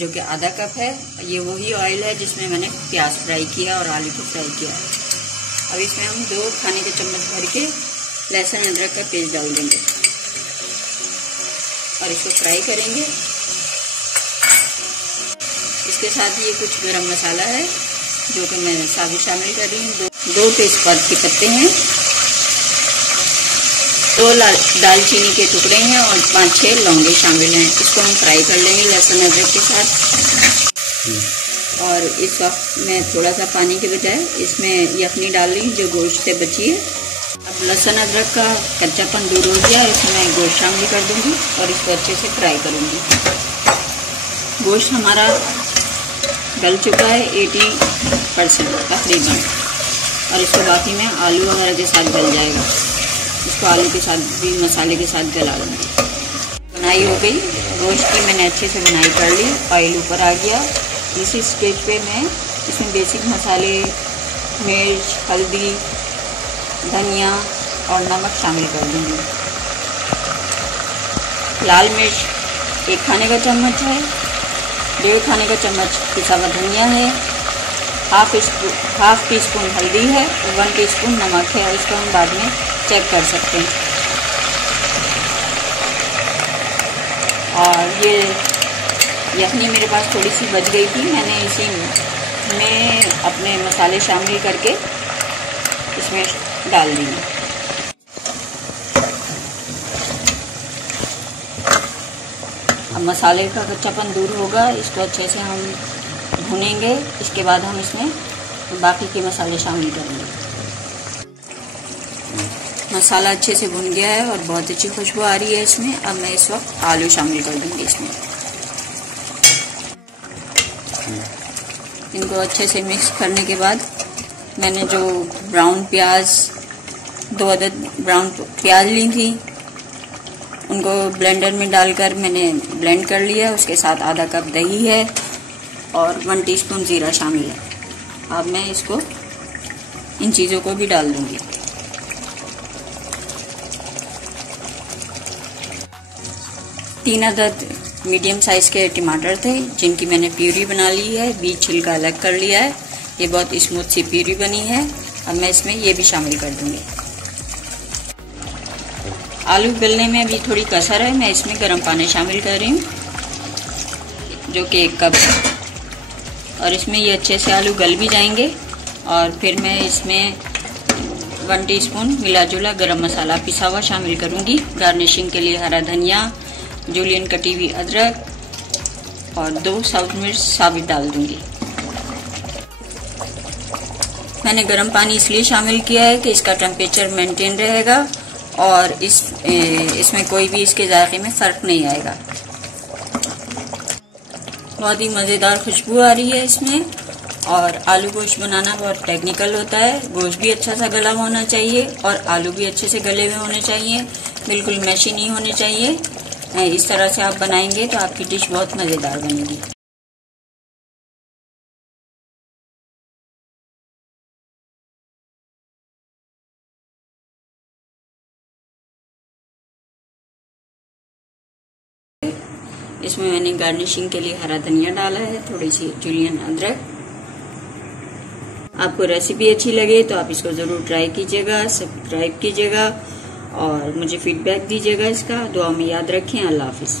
जो कि आधा कप है। ये वही ऑयल है जिसमें मैंने प्याज फ्राई किया और आलू को फ्राई किया है। अब इसमें हम 2 खाने के चम्मच भर के लहसुन अदरक का पेस्ट डाल देंगे और इसको फ्राई करेंगे। इसके साथ ये कुछ गरम मसाला है जो कि मैं साबुत शामिल कर रही हूँ। 2 तेजपात के पत्ते हैं, 2 दालचीनी के टुकड़े हैं और 5-6 लौंगे शामिल हैं। इसको हम फ्राई कर लेंगे लहसुन अदरक के साथ। और इस वक्त मैं थोड़ा सा पानी के बजाय इसमें यखनी डाल रही हूँ जो गोश्त से बची है। अब लहसुन अदरक का कच्चापन दूर हो गया, इसमें मैं गोश्त शामिल कर दूँगी और इसको अच्छे से फ्राई करूँगी। गोश्त हमारा गल चुका है 80% तकरीबन, और इसको बाकी में आलू वगैरह के साथ गल जाएगा। इसको आलू के साथ भी मसाले के साथ गला लूँगी। बनाई हो गई गोश्त की, मैंने अच्छे से बनाई कर ली। ऑयल ऊपर आ गया। इसी स्टेज पे मैं इसमें बेसिक मसाले मिर्च, हल्दी, धनिया और नमक शामिल कर दूँगी। लाल मिर्च 1 खाने का चम्मच है, 1.5 खाने का चम्मच पिसा हुआ धनिया है, हाफ टी स्पून हल्दी है, 1 टीस्पून नमक है। और इसको हम बाद में चेक कर सकते हैं। और ये यखनी मेरे पास थोड़ी सी बच गई थी, मैंने इसी में अपने मसाले शामिल करके इसमें डाल दी। अब मसाले का कच्चापन दूर होगा, इसको अच्छे से हम भुनेंगे। इसके बाद हम इसमें बाकी के मसाले शामिल करेंगे। मसाला अच्छे से भुन गया है और बहुत अच्छी खुशबू आ रही है इसमें। अब मैं इस वक्त आलू शामिल कर दूंगी इसमें। इनको अच्छे से मिक्स करने के बाद मैंने जो ब्राउन प्याज 2 अदद ब्राउन प्याज ली थी उनको ब्लेंडर में डालकर मैंने ब्लेंड कर लिया। उसके साथ आधा कप दही है और 1 टीस्पून जीरा शामिल है। अब मैं इसको इन चीज़ों को भी डाल दूंगी। तीन अदद मीडियम साइज़ के टमाटर थे जिनकी मैंने प्यूरी बना ली है, बीज छिलका अलग कर लिया है। ये बहुत स्मूथ सी प्यूरी बनी है। अब मैं इसमें ये भी शामिल कर दूंगी। आलू गलने में भी थोड़ी कसर है, मैं इसमें गर्म पानी शामिल कर रही हूँ जो कि 1 कप है। और इसमें ये अच्छे से आलू गल भी जाएंगे। और फिर मैं इसमें 1 टीस्पून मिला जुला गरम मसाला पिसा हुआ शामिल करूँगी। गार्निशिंग के लिए हरा धनिया, जूलियन कटी हुई अदरक और 2 साबुत मिर्च साबित डाल दूंगी। मैंने गर्म पानी इसलिए शामिल किया है कि इसका टेम्परेचर मेंटेन रहेगा और इसमें कोई भी इसके जायके में फ़र्क नहीं आएगा। बहुत ही मज़ेदार खुशबू आ रही है इसमें। और आलू गोश्त बनाना बहुत टेक्निकल होता है। गोश्त भी अच्छा सा गला होना चाहिए और आलू भी अच्छे से गले हुए होने चाहिए, बिल्कुल मैशी नहीं होने चाहिए। इस तरह से आप बनाएंगे तो आपकी डिश बहुत मज़ेदार बनेगी। इसमें मैंने गार्निशिंग के लिए हरा धनिया डाला है, थोड़ी सी जूलियन अदरक। आपको रेसिपी अच्छी लगे तो आप इसको ज़रूर ट्राई कीजिएगा, सब्सक्राइब कीजिएगा और मुझे फीडबैक दीजिएगा इसका। दुआ में याद रखें। अल्लाह हाफिज़।